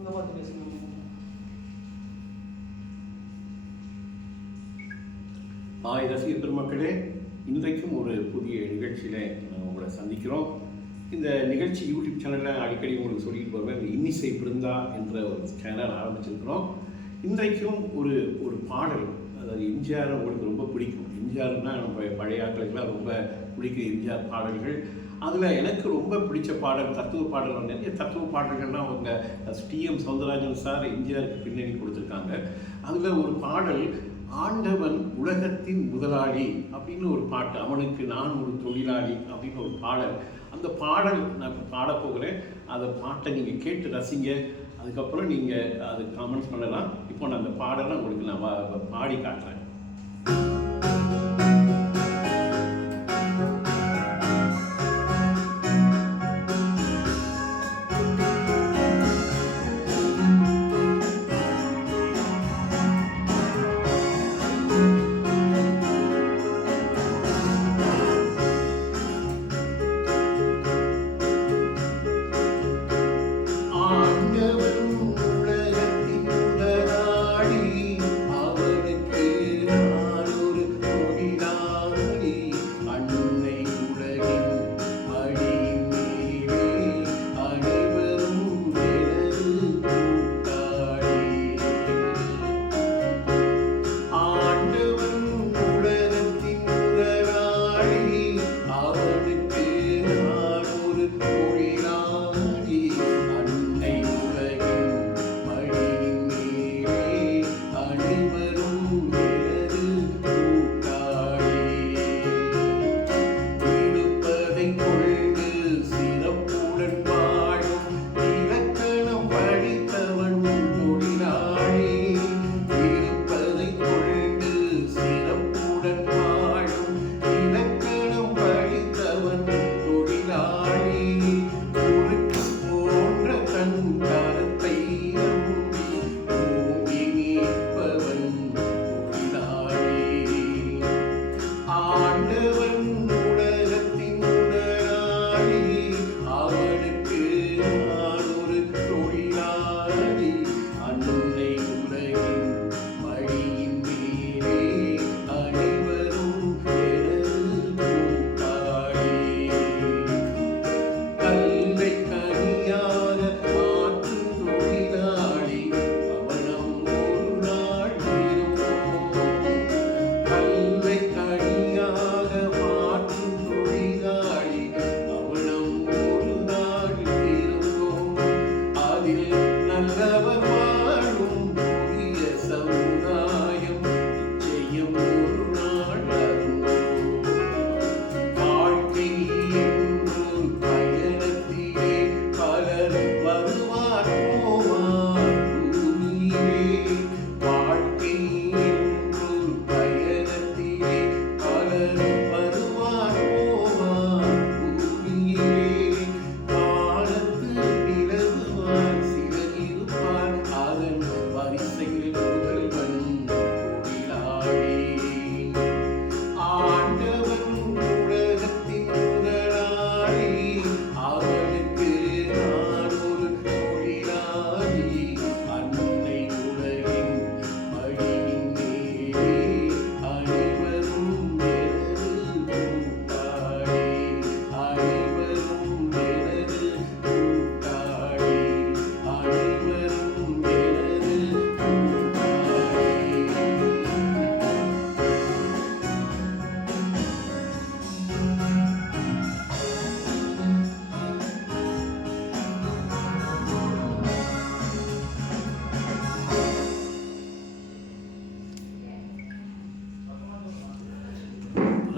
அங்கே பார்த்து பேசணும். ரசிகர் பெருமக்களே, இன்றைக்கும் ஒரு புதிய நிகழ்ச்சியில் உங்களை சந்திக்கிறோம். இந்த நிகழ்ச்சி யூடியூப் சேனலில் அடிக்கடி உங்களுக்கு சொல்லிட்டு போவேன். இன்னிசை பிருந்தா என்ற ஒரு சேனல் ஆரம்பிச்சிருக்கிறோம். இன்றைக்கும் ஒரு பாடல், அதாவது எம்ஜிஆர் உங்களுக்கு ரொம்ப பிடிக்கும். எம்ஜிஆர்னா நம்ம பழைய ஆட்களுக்கெல்லாம் ரொம்ப பிடிக்கும் எம்ஜிஆர் பாடல்கள். அதில் எனக்கு ரொம்ப பிடிச்ச பாடல் தத்துவ பாடல். நிறைய தத்துவ பாடல்கள்லாம் அவங்க டிஎம் சௌந்தரராஜன் சார் எம்ஜிஆருக்கு பின்னணி கொடுத்துருக்காங்க. அதில் ஒரு பாடல், ஆண்டவன் உலகத்தின் முதலாளி அப்படின்னு ஒரு பாட்டு, அவனுக்கு நான் ஒரு தொழிலாளி அப்படின்னு ஒரு பாடல். அந்த பாடல் நான் இப்போ பாடப்போகிறேன். அந்த பாட்டை நீங்கள் கேட்டு ரசிங்க. அதுக்கப்புறம் நீங்கள் அது கமெண்ட்ஸ் பண்ணலாம். இப்போ நான் அந்த பாடலை உங்களுக்கு நான் பாடி காட்டுறேன்.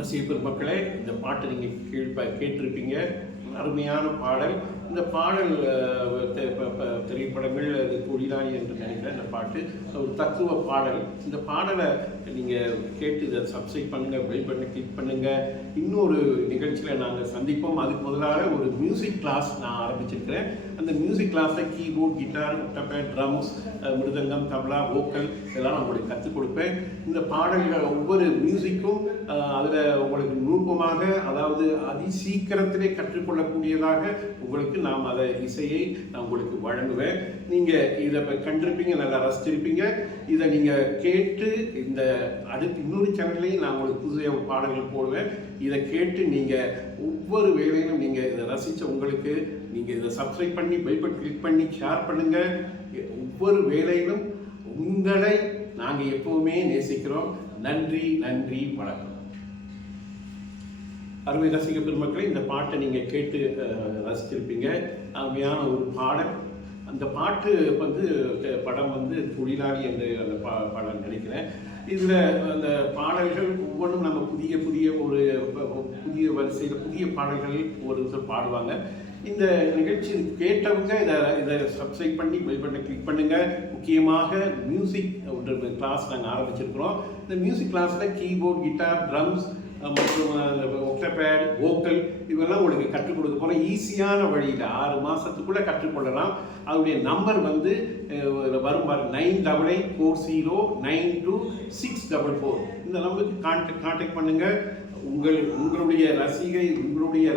ரசிகர் மக்களே, இந்த பாட்டை நீங்கள் கேட்டிருப்பீங்க. அருமையான பாடல். இந்த பாடல் திரைப்படங்கள் தொழிலாளி என்று நினைக்கிறேன். இந்த பாட்டு ஒரு தத்துவ பாடல். இந்த பாடலை நீங்கள் கேட்டு இதை சப்ஸ்கிரைப் பண்ணுங்கள், பெல் பட்டனை கிளிக் பண்ணுங்கள். இன்னொரு நிகழ்ச்சியில் நாங்கள் சந்திப்போம். அதுக்கு முதலாக ஒரு மியூசிக் கிளாஸ் நான் ஆரம்பிச்சிருக்கிறேன். அந்த மியூசிக் கிளாஸில் கீபோர்ட், கிட்டார், டப்பை, ட்ரம்ஸ், மிருதங்கம், தபலா, வோக்கல் இதெல்லாம் நான் உங்களுக்கு கற்றுக் கொடுப்பேன். இந்த பாடல்கள் ஒவ்வொரு மியூசிக்கும் அதில் உங்களுக்கு நுட்பமாக, அதாவது அதி சீக்கிரத்திலே கற்றுக்கொள்ளக்கூடியதாக உங்களுக்கு நாம் அதை இசையை நான் உங்களுக்கு வழங்குவேன். நீங்கள் இதை இப்போ கண்டிருப்பீங்க, நல்லா ரசிச்சிருப்பீங்க. இதை நீங்கள் கேட்டு இந்த அடுத்து இன்னொரு சேனல்லையும் நான் உங்களுக்கு புதிய பாடல்கள் போடுவேன். இதை கேட்டு நீங்கள் ஒவ்வொரு வேலையிலும் நீங்கள் இதை ரசித்த உங்களுக்கு நீங்கள் இதை சப்ஸ்கிரைப் பண்ணி பெல் பட்டன் கிளிக் பண்ணி ஷேர் பண்ணுங்கள். ஒவ்வொரு வேலையிலும் உங்களை நாங்கள் எப்பவுமே நேசிக்கிறோம். நன்றி, நன்றி, வணக்கம். அருமை ரசிக பெருமக்களே, இந்த பாட்டை நீங்கள் கேட்டு ரசிச்சிருப்பீங்க. அருமையான ஒரு பாடல். அந்த பாட்டு வந்து படம் வந்து தொழிலாளி என்று அந்த படம் நினைக்கிறேன். இதில் அந்த பாடல்கள் ஒவ்வொன்றும் நம்ம புதிய புதிய ஒரு புதிய வரிசையில் புதிய பாடல்கள் ஒருத்தர் பாடுவாங்க. இந்த நிகழ்ச்சி கேட்டவங்க இதை சப்ஸ்கிரைப் பண்ணி பெல் பட்டனை கிளிக் பண்ணுங்கள். முக்கியமாக மியூசிக் ஒரு கிளாஸ் நாங்கள் ஆரம்பிச்சிருக்கிறோம். இந்த மியூசிக் கிளாஸில் கீபோர்ட், கிட்டார், ட்ரம்ஸ் மற்றும் ஒக்டபேட், வோக்கல் இவெல்லாம் உங்களுக்கு கற்றுக் கொடுக்க போகிறோம். ஈஸியான வழியில் 6 மாதத்துக்குள்ளே கற்றுக்கொள்ளலாம். அதனுடைய நம்பர் வந்து வரும் பாருங்க, 9840926444. இந்த நம்பருக்கு கான்டாக்ட் பண்ணுங்கள். உங்களுடைய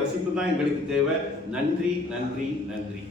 ரசிப்பு தான் எங்களுக்கு தேவை. நன்றி, நன்றி, நன்றி.